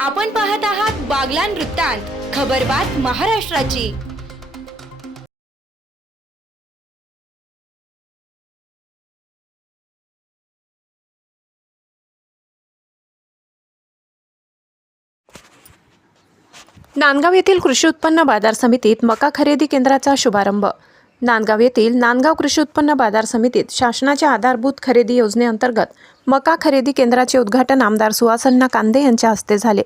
आपण पाहत आहात बागलाण वृत्तांत, खबरबात महाराष्ट्राची। नांदगाव येथील कृषी उत्पन्न बाजार समितीत मका खरेदी केंद्राचा शुभारंभ। नांदगाव येथील नांदगाव कृषी उत्पन्न बाजार समितीत शासनाच्या आधारभूत खरेदी योजनेअंतर्गत मका खरेदी केंद्राचे उद्घाटन आमदार सुहासअण्णा कांदे यांच्या हस्ते झाले।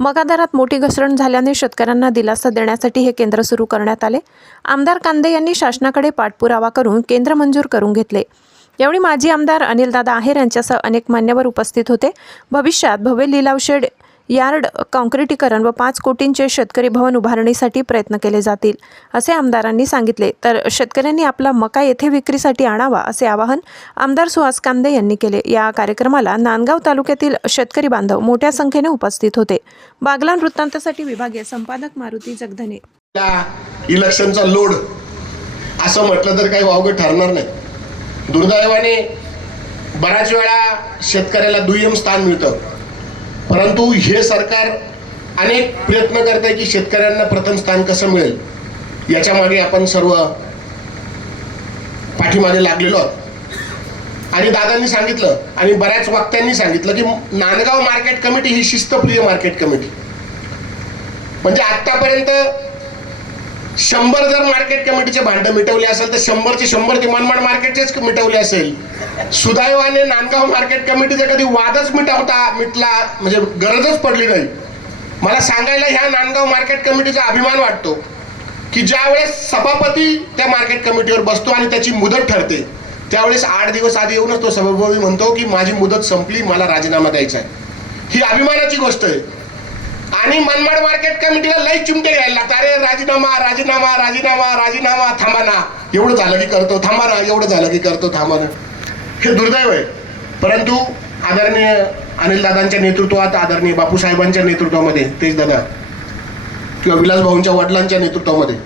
मका दरात मोठी घसरण झाल्याने शेतकऱ्यांना दिलासा देण्यासाठी हे केंद्र सुरू करण्यात आले। आमदार कांदे यांनी शासनाकडे पाठपुरावा करून केंद्र मंजूर करून घेतले। यावेळी माजी आमदार अनिलदादा आहेर यांच्यासह अनेक मान्यवर उपस्थित होते। भविष्यात भव्य लिलाव शेड, यार्ड काँक्रिटीकरण व 5 कोटींचे शेतकरी भवन उभारणीसाठी प्रयत्न केले जातील असे आमदारांनी सांगितले। तर शेतकऱ्यांनी आपला मका येथे विक्रीसाठी आणावा असे आवाहन आमदार सुहास कांदे यांनी केले। या कार्यक्रमाला नांदगाव तालुक्यातील शेतकरी बांधव मोठ्या संख्येने उपस्थित होते। बागलाण वृत्तांतासाठी विभागीय संपादक मारुती जगधने। इलेक्शनचा लोड असं म्हटलं तर काही वावगं ठरणार नाही। दुर्दैवाने बऱ्याच वेळा शेतकऱ्याला दुय्यम स्थान मिळतं, परंतु हे सरकार अनेक प्रयत्न करत आहे की शेतकऱ्यांना प्रथम स्थान कसं मिळेल याच्या मागे आपण सर्व पाठीमागे लागलेलो आहोत। आणि दादांनी सांगितलं आणि बऱ्याच वक्त्यांनी सांगितलं की नांदगाव मार्केट कमिटी ही शिस्तप्रिय मार्केट कमिटी, म्हणजे आतापर्यंत 100 जर मार्केट कमिटीचे भांडं मिटवले असेल तर 100चे 100 ते मनमाड मार्केटचेच मिटवले असेल। सुदैवाने नांदगाव मार्केट कमिटीचा कधी वादच मिटला म्हणजे गरजच पडली नाही। मला सांगायला ह्या नांदगाव मार्केट कमिटीचा अभिमान वाटतो की ज्यावेळेस सभापती त्या मार्केट कमिटीवर बसतो आणि त्याची मुदत ठरते त्यावेळेस 8 दिवस आधी येऊनच तो सभापती म्हणतो की माझी मुदत संपली, मला राजीनामा द्यायचा आहे। ही अभिमानाची गोष्ट आहे। आणि मनमाड मार्केट कमिटीला लई चिमटे घ्यायला लागतात, अरे राजीनामा राजीनामा राजीनामा राजीनामा, थांबा ना एवढं झालं की करतो, थांबा ना एवढं झालं की करतो, थांबा ना। हे दुर्दैव आहे। परंतु आदरणीय अनिलदादांच्या नेतृत्वात, आदरणीय बापूसाहेबांच्या नेतृत्वामध्ये, तेजदादा किंवा विलास भाऊंच्या वडिलांच्या नेतृत्वामध्ये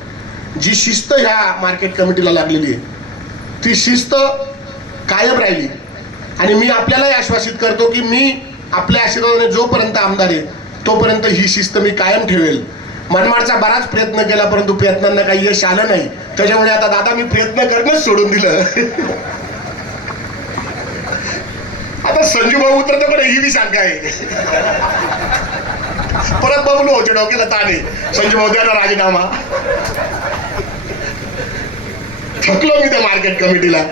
जी शिस्त ह्या मार्केट कमिटीला लागलेली आहे ती शिस्त कायम राहिली। आणि मी आपल्यालाही आश्वासित करतो की मी आपल्या आशीर्वादाने जोपर्यंत आमदार आहे तोपर्यंत ही शिस्त मी कायम ठेवेल। मनमाडचा बराच प्रयत्न केला परंतु प्रयत्नांना काही यश आलं नाही, त्याच्यामुळे आता दादा मी प्रयत्न करणंच सोडून दिलं। आता संजू भाऊ उतरतो पण ही बी शंका आहे, परत बघू होते डोक्याला ताणे, संजू भाऊ द्या राजीनामा। थकलो मी त्या मार्केट कमिटीला,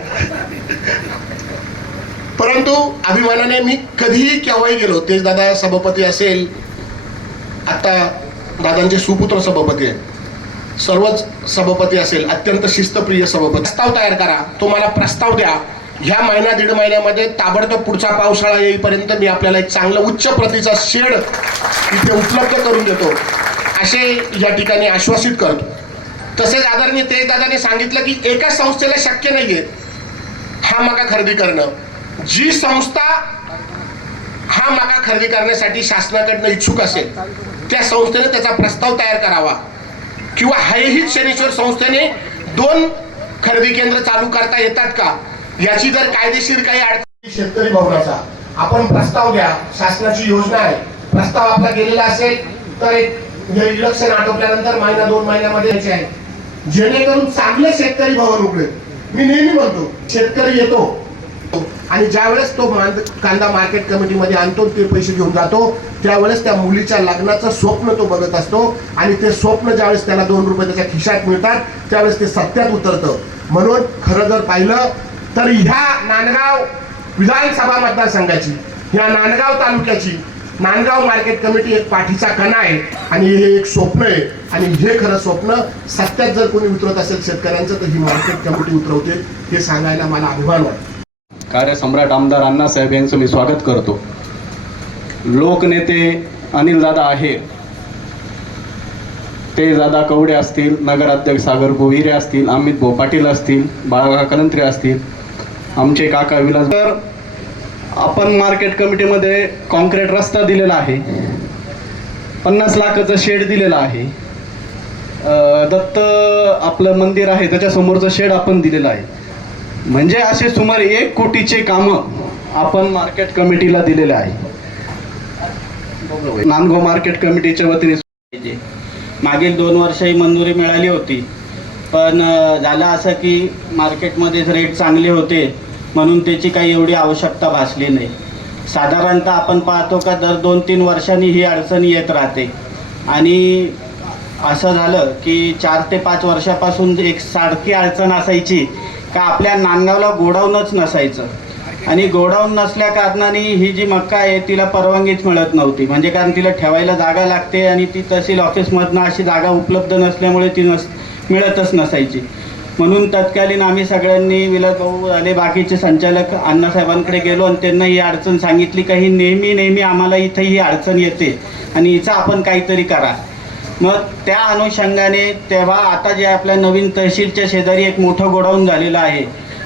परंतु अभिमानाने मी कधीही केव्हाही गेलो। तेच दादा सभापती असेल, आता दादांचे सुपुत्र सभापती आहे, सर्वच सभापती असेल, अत्यंत शिस्तप्रिय सभापती। प्रस्ताव तयार करा, तो मला प्रस्ताव द्या, ह्या महिना 1.5 महिन्यामध्ये ताबडतोब पुढचा पावसाळा येईपर्यंत मी आपल्याला एक चांगलं उच्च प्रतीचा शेड इथे उपलब्ध करून देतो असे या ठिकाणी आश्वासित करतो। तसेच आदरणीय तेज दादाने सांगितलं की एका संस्थेला शक्य नाहीये हा मका खरेदी करणं। जी संस्था हा मका खरेदी करण्यासाठी शासनाकडनं इच्छुक असेल त्या संस्थेने त्याचा प्रस्ताव तयार करावा, किंवा हेही शनीश्वर संस्थेने 2 खरेदी केंद्र चालू करता येतात का याची जर कायदेशीर काही अडचण, शेतकरी भवनाचा आपण प्रस्ताव द्या, शासनाची योजना आहे, प्रस्ताव आपला गेलेला असेल तर एक इलेक्शन आटोपल्यानंतर महिना 2 महिन्यामध्ये यायचे आहे, जेणेकरून चांगलं शेतकरी भवन उघडेल। मी नेहमी म्हणतो शेतकरी येतो आणि ज्यावेळेस तो कांदा मार्केट कमिटीमध्ये आणतो, ते पैसे घेऊन जातो, त्यावेळेस त्या मुलीच्या लग्नाचं स्वप्न तो बघत असतो आणि ते स्वप्न ज्यावेळेस त्याला 2 रुपये त्याच्या खिशात मिळतात त्यावेळेस ते सत्यात उतरतं। म्हणून खरं जर पाहिलं तर ह्या नांदगाव विधानसभा मतदारसंघाची, ह्या नांदगाव तालुक्याची नांदगाव मार्केट कमिटी एक पाठीचा कणा आहे आणि हे एक स्वप्न आहे। आणि हे खरं स्वप्न सत्यात जर कोणी उतरत असेल शेतकऱ्यांचं तर ही मार्केट कमिटी उतरवते, हे सांगायला मला अभिमान वाटतो। कार्यसम्राट आमदार अण्णासाहेब यांचं मी स्वागत करतो। लोकनेते अनिलदादा आहेर, तेजदादा कवडे असतील, नगराध्यक्ष सागर भोईरे असतील, अमित भाऊ पाटील असतील, बाळाकाका कलंत्रे असतील, आमचे काका विलास। तर आपण मार्केट कमिटीमध्ये कॉन्क्रीट रस्ता दिलेला आहे, 50 लाखाचं शेड दिलेलं आहे, दत्त आपलं मंदिर आहे त्याच्यासमोरचं शेड आपण दिलेलं आहे, म्हणजे असे सुमारे 1 कोटीचे कामं आपण मार्केट कमिटीला दिलेले आहे। नांदगाव मार्केट कमिटीच्या वतीने पाहिजे. मागील 2 वर्ष ही मंजुरी मिळाली होती, पण झालं असं की मार्केटमध्ये रेट चांगले होते म्हणून त्याची काही एवढी आवश्यकता भासली नाही. साधारणतः आपण पाहतो का दर 2-3 वर्षांनी ही अडचण येत राहते आणि असं झालं की 4 ते 5 वर्षापासून एक सारखी अडचण असायची का आपल्या नांदगावला गोडाऊनच नसायचं आणि गोडाऊन नसल्या कारणाने ही जी मक्का आहे तिला परवानगीच मिळत नव्हती. म्हणजे कारण तिला ठेवायला जागा लागते आणि ती तहसील ऑफिसमधनं अशी जागा उपलब्ध नसल्यामुळे ती मिळतच नसायची. म्हणून तत्कालीन आम्ही सगळ्यांनी विलास भाऊ आणि बाकीचे संचालक अण्णासाहेबांकडे गेलो आणि त्यांना ही अडचण सांगितली का ही नेहमी आम्हाला इथं ही अडचण येते आणि हिचं आपण काहीतरी करा. मग त्या अनुषंगाने तेव्हा आता जे आपल्या नवीन तहसीलच्या शेजारी एक मोठं गोडाऊन झालेलं आहे,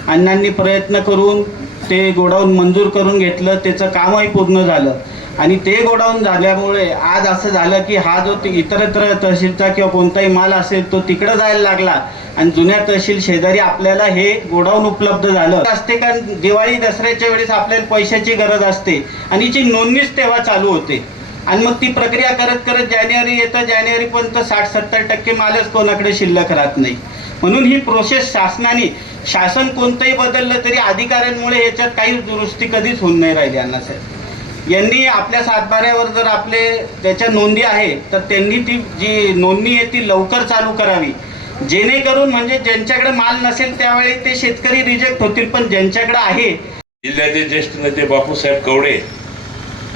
अण्णांनी प्रयत्न करून ते गोडाऊन मंजूर करून घेतलं, त्याचं कामही पूर्ण झालं आणि ते गोडाऊन झाल्यामुळे आज असं झालं की हा जो इतरत्र तहसीलचा किंवा कोणताही माल असेल तो तिकडं जायला लागला आणि जुन्या तहसील शेजारी आपल्याला हे गोडाऊन उपलब्ध झालं असते. कारण दिवाळी दसऱ्याच्या वेळेस आपल्याला पैशाची गरज असते आणि जी नोंदणीच तेव्हा चालू होते आणि मग ती प्रक्रिया करत करत जानेवारी येतं, जानेवारीपर्यंत 60-70% मालच कोणाकडे शिल्लक राहत नाही. म्हणून ही प्रोसेस शासन कोणतंही बदललं तरी अधिकाऱ्यांमुळे याच्यात काही दुरुस्ती कधीच होऊन नाही राहिली. अण्णासाहेब यांनी आपल्या सातबाऱ्यावर जर आपले त्याच्या नोंदी आहे तर त्यांनी ती जी नोंदणी आहे ती लवकर चालू करावी, जेणेकरून म्हणजे ज्यांच्याकडे माल नसेल त्यावेळी ते शेतकरी रिजेक्ट होतील, पण ज्यांच्याकडे आहे. जिल्ह्याचे ज्येष्ठ नेते बापूसाहेब कवडे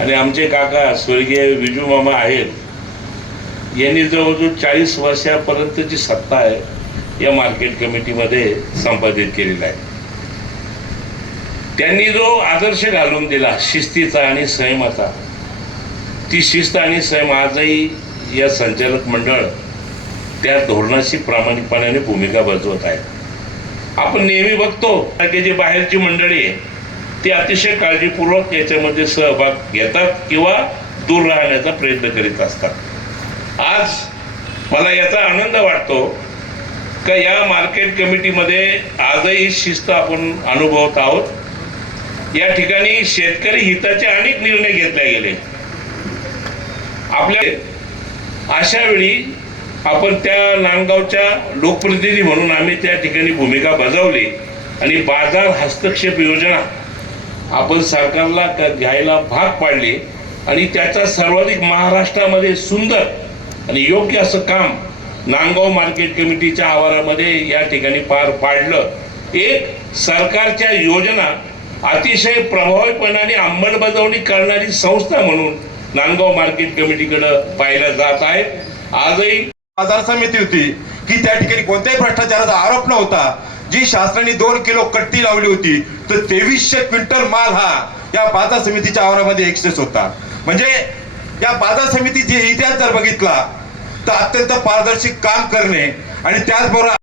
आणि आमचे काका स्वर्गीय विजू मामा आहेत यांनी जवळजवळ 40 वर्षापर्यंतची सत्ता आहे या मार्केट कमिटीमध्ये संपादित केलेला आहे. त्यांनी जो आदर्श घालून दिला शिस्तीचा आणि संयमाचा, ती शिस्त आणि संयम आजही या संचालक मंडळ त्या धोरणाशी प्रामाणिकपणाने भूमिका बजावत आहे. आपण नेहमी बघतो की जी बाहेरची मंडळी आहे ती अतिशय काळजीपूर्वक याच्यामध्ये सहभाग घेतात किंवा दूर राहण्याचा प्रयत्न करीत असतात. आज मला याचा आनंद वाटतो का या मार्केट कमिटीमध्ये आजही शिस्त आपण अनुभवत आहोत. या ठिकाणी शेतकरी हिताचे अनेक निर्णय घेतले गेले. आपल्या अशा वेळी आपण त्या नांदगावच्या लोकप्रतिनिधी म्हणून आम्ही त्या ठिकाणी भूमिका बजावली आणि बाजार हस्तक्षेप योजना आपण सरकारला घ्यायला भाग पाडले आणि त्याचा सर्वाधिक महाराष्ट्रामध्ये सुंदर आणि योग्य असं काम नांदगाव मार्केट कमिटीच्या आवारामध्ये या ठिकाणी पार पाडलं. एक सरकारच्या योजना अतिशय प्रभावीपणाने अंमलबजावणी करणारी संस्था म्हणून नांदगाव मार्केट कमिटीकडे पाहिलं जात आहे. आजही बाजार समिती होती की त्या ठिकाणी कोणत्याही भ्रष्टाचाराचा आरोप नव्हता. जी शासनाने 2 किलो कट्टी लावली होती तर 2300 क्विंटल माल हा या बाजार समितीच्या आवारामध्ये एक्सेस होता. म्हणजे या बाजार समितीचे इतिहास जर बघितला तर अत्यंत पारदर्शी काम करणे आणि त्याचबरोबर